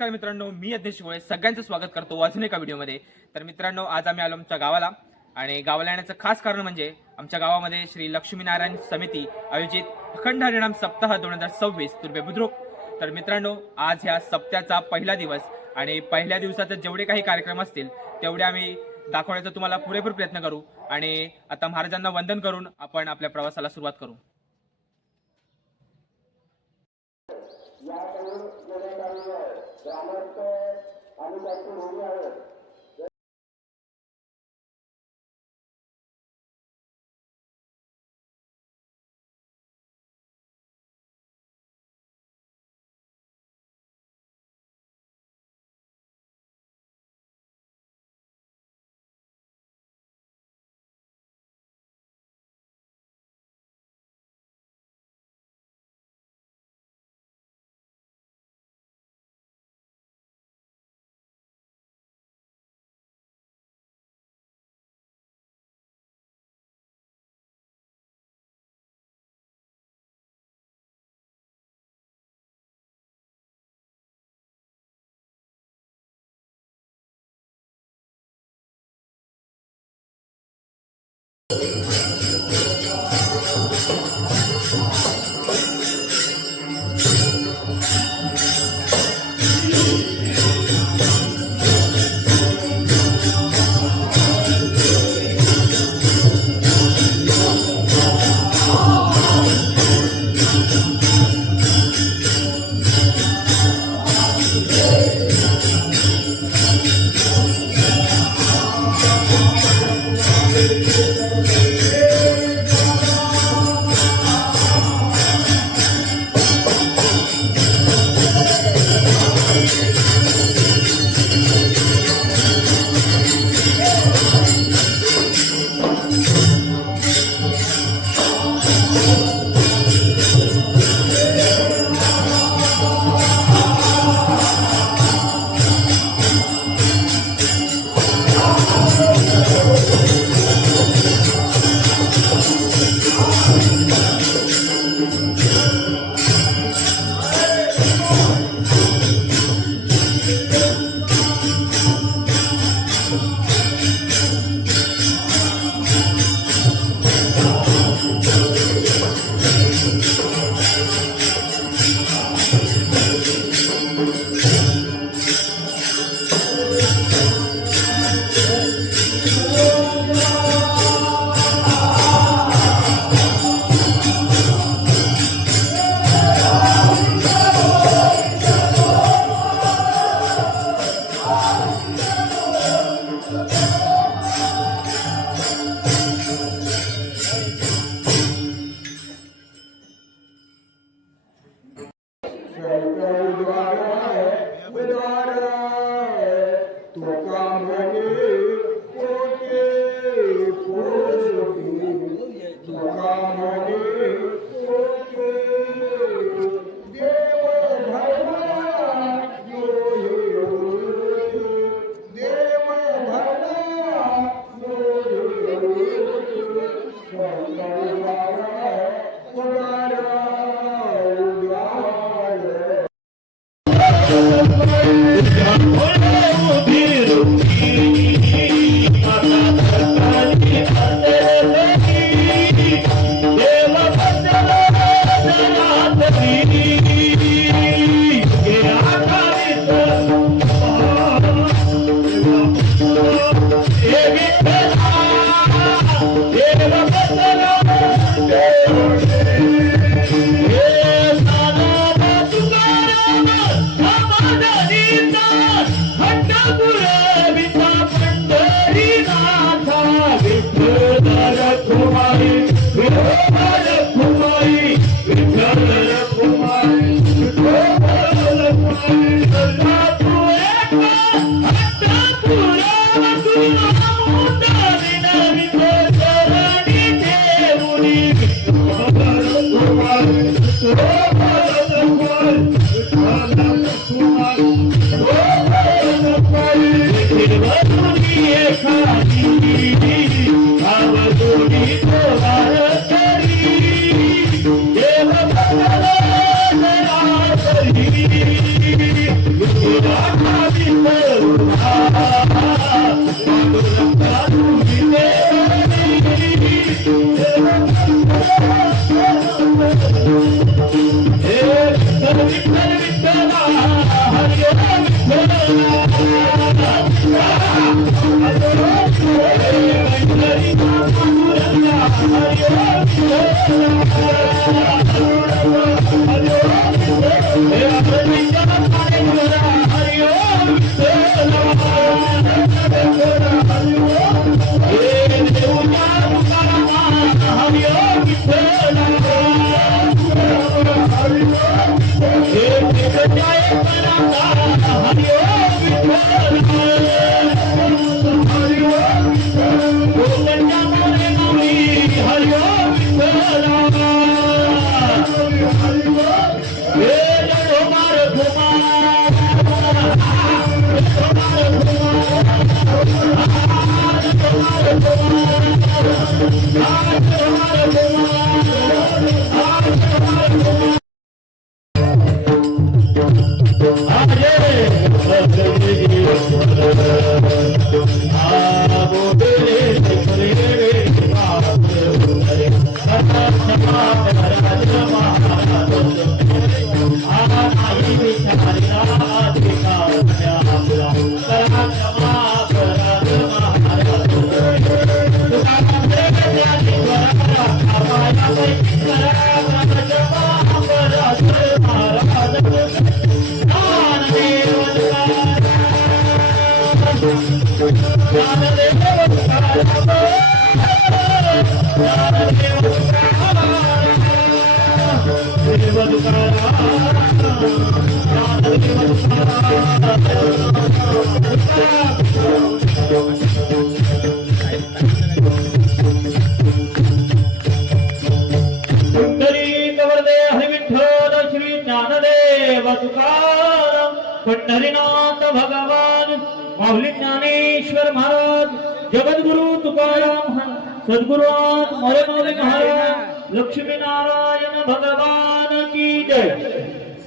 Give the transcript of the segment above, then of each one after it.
नमस्कार मित्रांनो, मी अध्यक्ष गोळे सगळ्यांचं स्वागत करतो अजून एका व्हिडिओमध्ये. तर मित्रांनो, आज आम्ही आलो आमच्या गावाला आणि गावाला येण्याचं खास कारण म्हणजे आमच्या गावामध्ये श्री लक्ष्मीनारायण समिती आयोजित अखंड हरिनाम सप्ताह 2026 तुर्भे बुद्रुक. तर मित्रांनो, आज ह्या सप्त्याचा पहिला दिवस आणि पहिल्या दिवसाचे जेवढे काही कार्यक्रम असतील तेवढे आम्ही दाखवण्याचा तुम्हाला पुरेपूर प्रयत्न करू. आणि आता महाराजांना वंदन करून आपण आपल्या प्रवासाला सुरुवात करू. पंढरीनाथ भगवान माऊली ज्ञानेश्वर महाराज जगद्गुरु तुकाराम सद्गुरुनाथ मोरे माऊली महाराज लक्ष्मीनारायण भगवान की जय.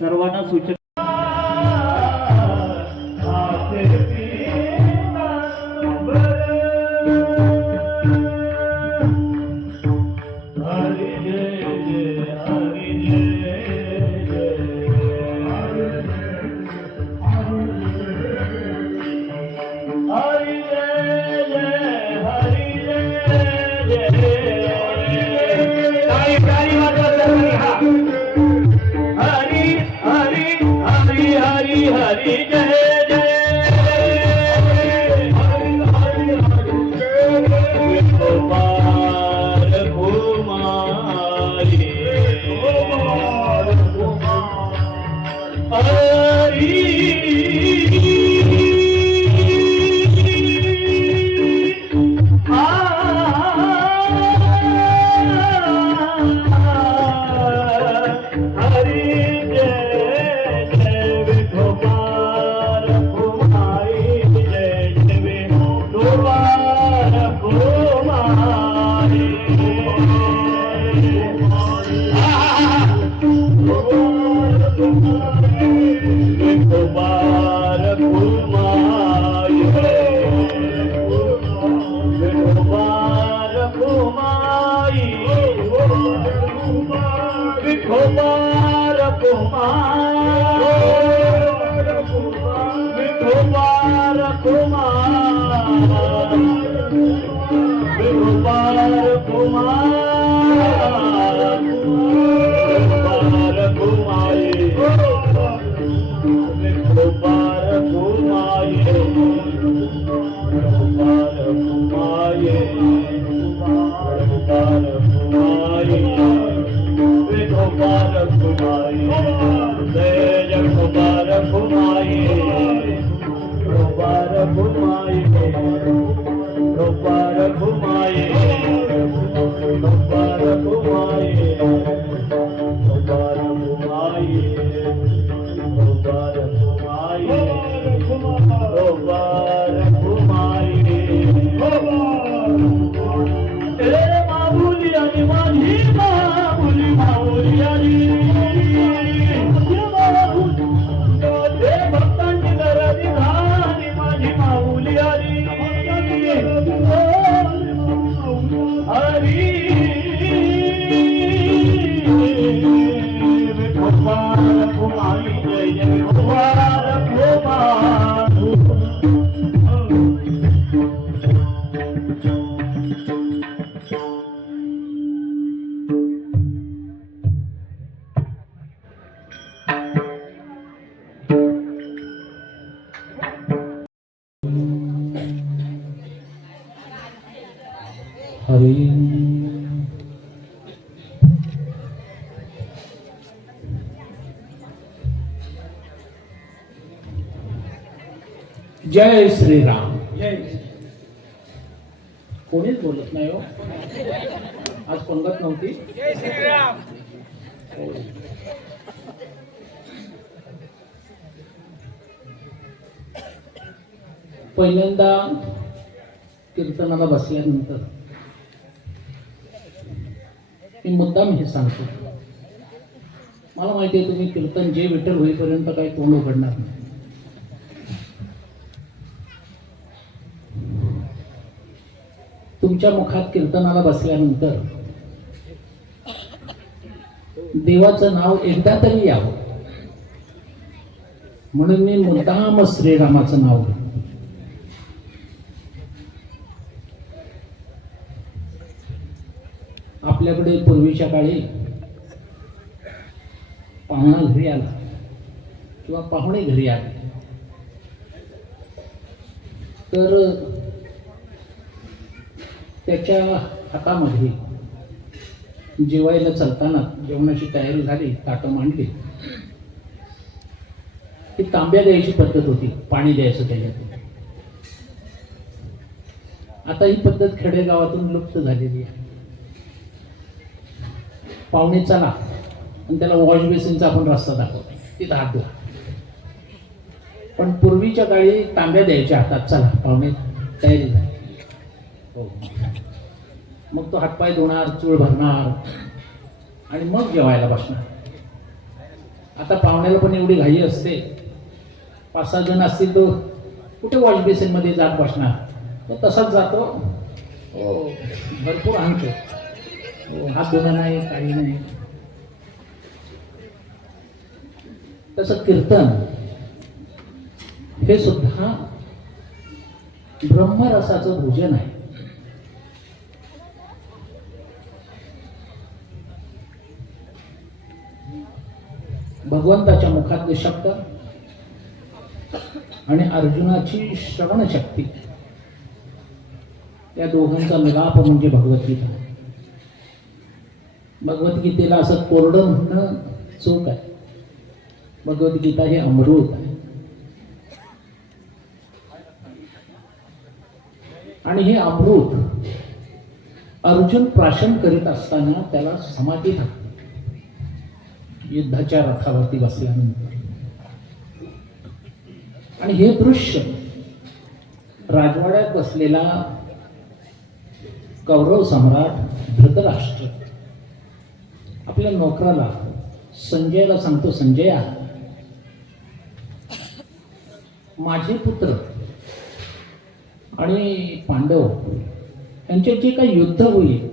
सर्वांना सूचना Jai Jai Bhagwan हरी जय श्रीराम. कोणीच बोलत नाही हो. आज पंगत नव्हती. हो. पहिल्यांदा कीर्तनाला बसल्यानंतर मी मुद्दाम हे सांगतो. मला माहिती आहे तुम्ही कीर्तन जे विठ्ठल होईपर्यंत काही तोंड उघडणार नाही. तुमच्या मुखात कीर्तनाला बसल्यानंतर देवाचं नाव एकदा तरी यावं म्हणून मी मुद्दाम श्रीरामाचं नाव घेतो. आपल्याकडे पूर्वीच्या काळी पाहुणा घरी आला किंवा पाहुणे घरी आले तर त्याच्या हातामध्ये जेवायला चालताना जेवणाची तयारी झाली, ताटं मांडली की तांब्या द्यायची पद्धत होती, पाणी द्यायचं त्याच्यात. आता ही पद्धत खेडेगावातून लुप्त झालेली आहे. पाहुणे चला आणि त्याला वॉश बेसिनचा आपण रस्ता दाखवतो, तिथं हात धुवा. पण पूर्वीच्या काळी तांब्या द्यायच्या हातात, चला पाहुणे तयारी झाली. हो. मग तो हातपाय धुणार, चूळ भरणार आणि मग जेवायला बसणार. आता पाहुण्याला पण एवढी घाई असते, 5-6 जण असतील तो कुठे वॉश बेसिन मध्ये जात बसणार. तो तसाच जातो, हो भरपूर आणतो, हो हात धुणं नाही, काही नाही. तसं कीर्तन हे सुद्धा ब्रह्मरसाचं भोजन आहे. भगवंताच्या मुखातले शब्द आणि अर्जुनाची श्रवण शक्ती, त्या दोघांचा मिलाप म्हणजे भगवद्गीता. भगवद्गीतेला असं कोरडं म्हणणं चूक आहे. भगवद्गीता हे अमृत आहे. आणि हे अमृत अर्जुन प्राशन करीत असताना त्याला समाधी लागते. युद्धाच्या रथावरती बसल्यानंतर. आणि हे दृश्य राजवाड्यात बसलेला कौरव सम्राट धृतराष्ट्र आपल्या नोकराला संजयला सांगतो, संजया माझे पुत्र आणि पांडव यांचे जे काही युद्ध होईल,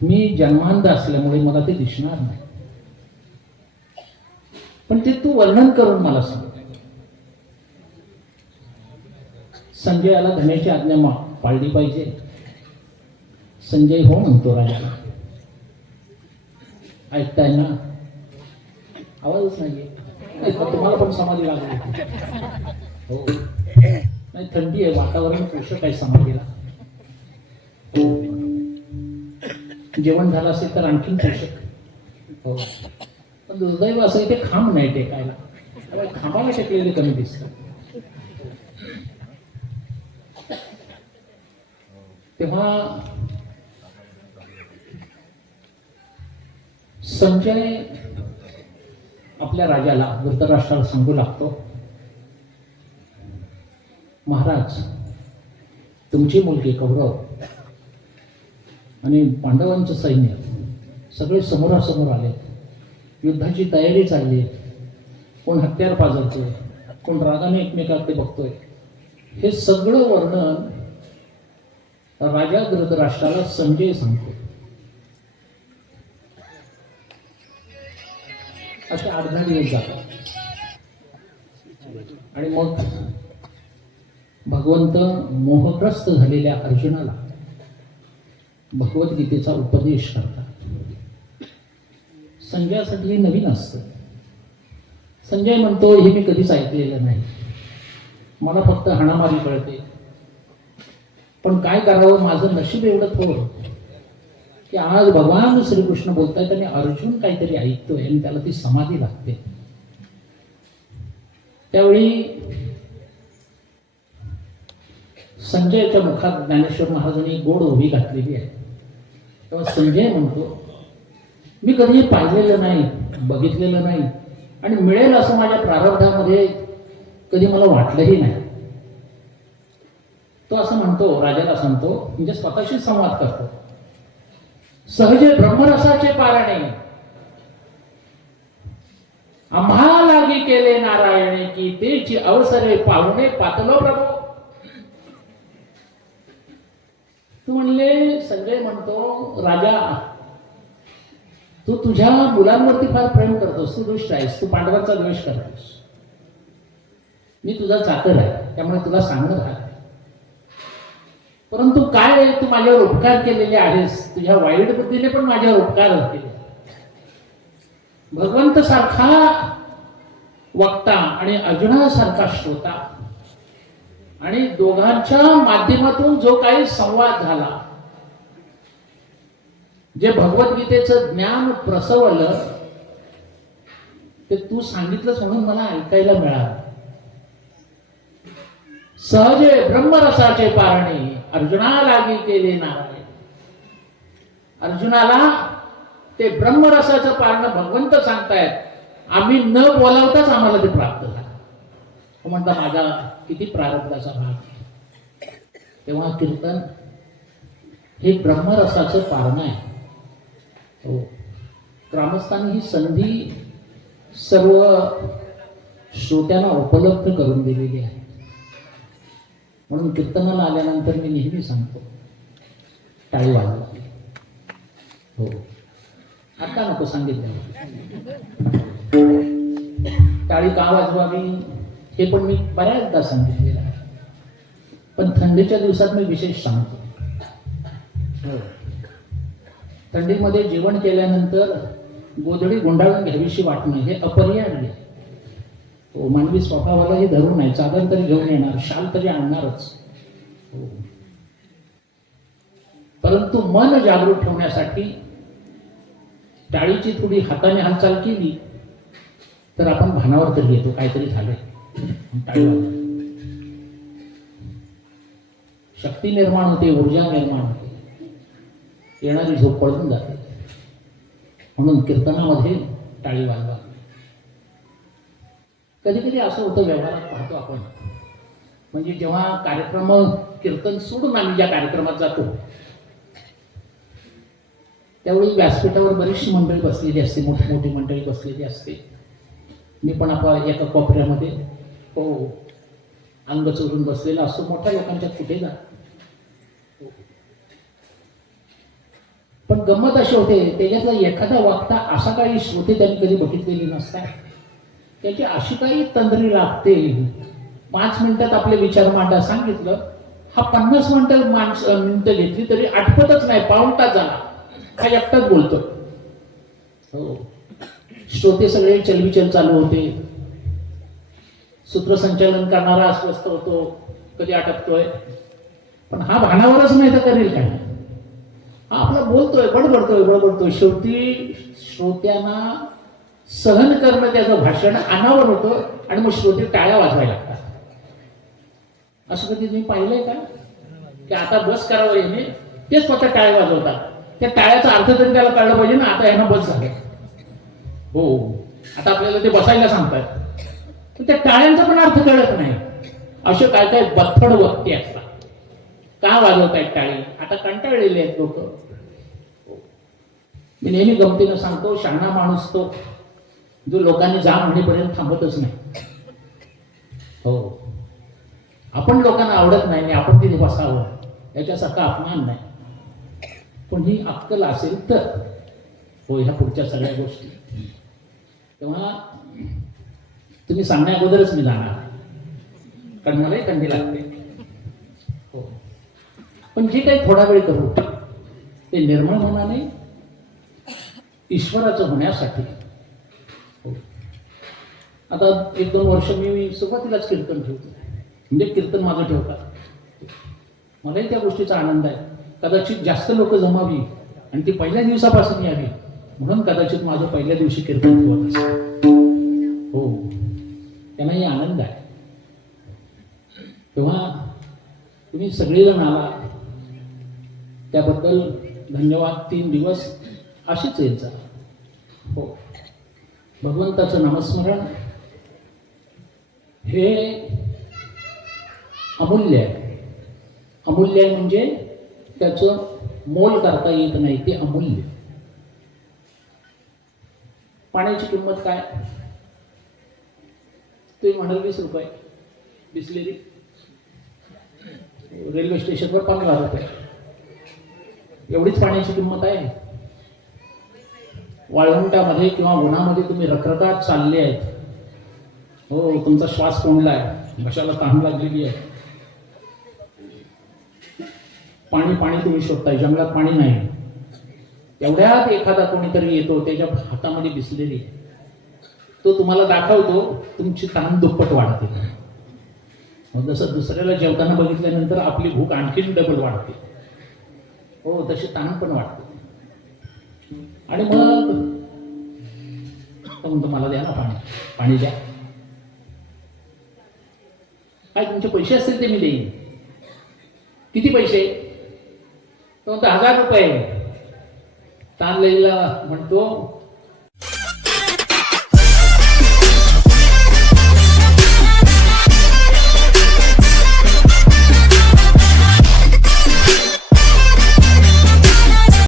मी जन्मांध असल्यामुळे मला ते दिसणार नाही, पण ते तू वर्णन करून मला सांग. संजयाला धन्याची आज्ञा पाळली पाहिजे. संजय हो म्हणतो राजाला. ऐकताय ना? आवाजच नाहीये. तुम्हाला पण समाधी लागली हो. नाही, थंडी आहे, वातावरण पोषक आहे समाधीला. जेवण झालं असेल तर आणखीन पोषक हो. पण दुर्दैव असं इथे खांब नाही टेकायला. खांबाला टेकलेले कमी दिसतात. तेव्हा संजय आपल्या राजाला धृतराष्ट्राला सांगू लागतो, महाराज तुमची मुलगी कौरव आणि पांडवांचं सैन्य सगळे समोरासमोर आले. युद्धाची तयारी चालली आहे. कोण हत्यार पाजवतोय, कोण रागाने एकमेकाकडे बघतोय. हे सगळं वर्णन राजा धृतराष्ट्राला संजय सांगतो. असे 8-10 दिवस जातात. आणि मग भगवंत मोहग्रस्त झालेल्या अर्जुनाला भगवद्गीतेचा उपदेश करतात. संजयासाठी हे नवीन असतं. संजय म्हणतो, हे मी कधीच ऐकलेलं नाही, मला फक्त हाणामारी कळते. पण काय करावं, माझं नशीब एवढं थोर की आज भगवान श्रीकृष्ण बोलतायत आणि अर्जुन काहीतरी ऐकतोय आणि त्याला ती समाधी लागते. त्यावेळी संजयच्या मुखात ज्ञानेश्वर महाराजांनी गोड उभी घातलेली आहे. तेव्हा संजय म्हणतो, मी कधीही पाहिलेलं नाही, बघितलेलं नाही आणि मिळेल असं माझ्या प्रारब्धामध्ये कधी मला वाटलंही नाही. तो असं म्हणतो, राजाला सांगतो, म्हणजे स्वतःशी संवाद करतो. सहजे ब्रह्मरसाचे पारणे आम्हा लागी केले नारायणे, की तेची अवसरे पाहुणे पातलो प्रभू. तू म्हणले, संजय म्हणतो, राजा तू तुझ्या मुलांवरती फार प्रेम करतोस, तू दुष्ट आहेस, तू पांडवांचा द्वेष करतोस. मी तुझा चाकर आहे, त्यामुळे तुला सांगत आहे. परंतु काय तू माझ्यावर उपकार केलेले आहेस, तुझ्या वाईट बुद्धीने पण माझ्यावर उपकार केले. भगवंत सारखा वक्ता आणि अर्जुनासारखा श्रोता आणि दोघांच्या माध्यमातून जो काही संवाद झाला, जे भगवद्गीतेचं ज्ञान प्रसवलं, ते तू सांगितलंस म्हणून मला ऐकायला मिळालं. सहजे ब्रह्मरसाचे पारणे अर्जुना लागी केले नारायण. अर्जुनाला ते ब्रह्मरसाचं पारणं भगवंत सांगतायत, आम्ही न बोलावताच आम्हाला ते प्राप्त झालं. तो म्हणता, माझा किती प्रारब्धाचा भाग. तेव्हा कीर्तन हे ब्रह्मरसाचं पारणं आहे. हो, ग्रामस्थांनी ही संधी सर्व श्रोत्यांना उपलब्ध करून दिलेली आहे. म्हणून कीर्तनाला आल्यानंतर मी नेहमी सांगतो, टाळी वाजवा. हो, आता नको सांगितलं. टाळी का वाजवावी हे पण मी बऱ्याचदा सांगितलेलं आहे, पण थंडीच्या दिवसात मी विशेष सांगतो. हो, थंडीमध्ये जेवण केल्यानंतर गोधडी गुंडाळून घ्यावीशी वाटणं हे अपरिहार्य आहे. हो, मानवी स्वभावालाही धरून नाही, चादर तरी घेऊन येणार, शाल तरी आणणारच. हो, परंतु मन जागृत ठेवण्यासाठी टाळीची थोडी हाताने हालचाल केली तर आपण भानावर तरी येतो, काहीतरी झालंय. टाळी वाजवा, शक्ती निर्माण होते, ऊर्जा निर्माण होते, येणारी झोप पळून जाते. म्हणून कीर्तनामध्ये टाळी वाजवा. कधी कधी असं होतं, व्यवहारात पाहतो आपण, म्हणजे जेव्हा कार्यक्रम कीर्तन सोडून आम्ही ज्या कार्यक्रमात जातो त्यावेळी व्यासपीठावर बरीचशी मंडळी बसलेली असते, मोठी मोठी मंडळी बसलेली असते. मी पण आपला एका कोपऱ्यामध्ये हो अंग चोरून बसलेला असतो. मोठ्या लोकांच्यात कुठे जा. पण गंमत अशी होते, त्याच्यातला एखादा वक्ता असा काही श्रोते त्यांनी कधी बघितलेली नसतात. त्याची अशी काही तंद्री लागते, 5 मिनिटात आपले विचार मांडा सांगितलं, हा 50 मिनिटं घेतली तरी आठवतच नाही, पाऊण तास झाला, हा एकटाच बोलतो. हो, श्रोते सगळे चलबिचल चालू होते. सूत्रसंचालन करणारा अस्वस्थ होतो, कधी अटकतोय, पण हा भानावरच नाही तर करेल काय. हा आपला बोलतोय, बडबडतोय. शेवटी श्रोत्यांना सहन करणं त्याचं भाषण अनावर होतं आणि मग श्रोते टाळ्या वाजवायला लागतात. असं कधी तुम्ही पाहिलंय का की आता बस करावं याने, ते स्वतः टाळ्या वाजवतात. त्या टाळ्याचा अर्थ तरी त्याला कळलं पाहिजे ना, आता यांना बस झालं. हो, आता आपल्याला ते बसायला सांगतात, पण त्या टाळ्यांचा पण अर्थ कळत नाही. असे काय काय बथड वक्ते असतात. का वाजवतायत टाळी? आता कंटाळलेले आहेत लोक. मी नेहमी गमतीनं सांगतो, शहाणा माणूस तो जो लोकांनी जा म्हणेपर्यंत थांबतच नाही. हो, आपण लोकांना आवडत नाही आणि आपण तिथे बसावं याच्यासारखा अपमान नाही. पण ही अक्कल असेल तर हो, ह्या पुढच्या सगळ्या गोष्टी. तेव्हा तुम्ही सांगण्या अगोदरच मी जाणार, कारण मलाही थंडी लागते. हो, पण जे काही थोडा वेळ करू ते निर्मळ मनाने ईश्वराचं होण्यासाठी. हो, आता 1-2 वर्ष मी सुरुवातीलाच कीर्तन ठेवतो, म्हणजे कीर्तन माझं ठेवतात. मलाही त्या गोष्टीचा आनंद आहे. कदाचित जास्त लोक जमावी आणि ती पहिल्या दिवसापासून यावी म्हणून कदाचित माझं पहिल्या दिवशी कीर्तन होत असेल. हो, त्यांनाही आनंद आहे. तेव्हा तुम्ही सगळेजण आला त्याबद्दल धन्यवाद. 3 दिवस अशीच येत जा. हो, भगवंताचं नामस्मरण हे अमूल्य आहे. अमूल्य आहे म्हणजे त्याचं मोल करता येत नाही, ते अमूल्य. पाण्याची किंमत काय? तुम्ही म्हणाल 20 रुपये बिसलेरी. रेल्वे स्टेशनवर 15 रुपये. एवढीच पाण्याची किंमत आहे. वाळवंटामध्ये किंवा उन्हामध्ये तुम्ही रखरखात चालले आहेत. हो, तुमचा श्वास कोंडला आहे, घशाला तहान लागलेली आहे. पाणी तुम्ही शोधताय, जंगलात पाणी नाही. एवढ्यात एखादा कोणीतरी येतो, त्याच्या हातामध्ये बिसलेली, तो तुम्हाला दाखवतो, तुमची तहान दुप्पट वाढते. मग जसं दुसऱ्याला जेवताना बघितल्यानंतर आपली भूक आणखीन डबल वाढते. हो, तशी तहान पण वाढते. आणि मग म्हणतो मला द्या ना पाणी द्या. काय तुमचे पैसे असतील ते मी देईन. किती पैसे? तो म्हणतो 1000 रुपये. ताणलेला म्हणतो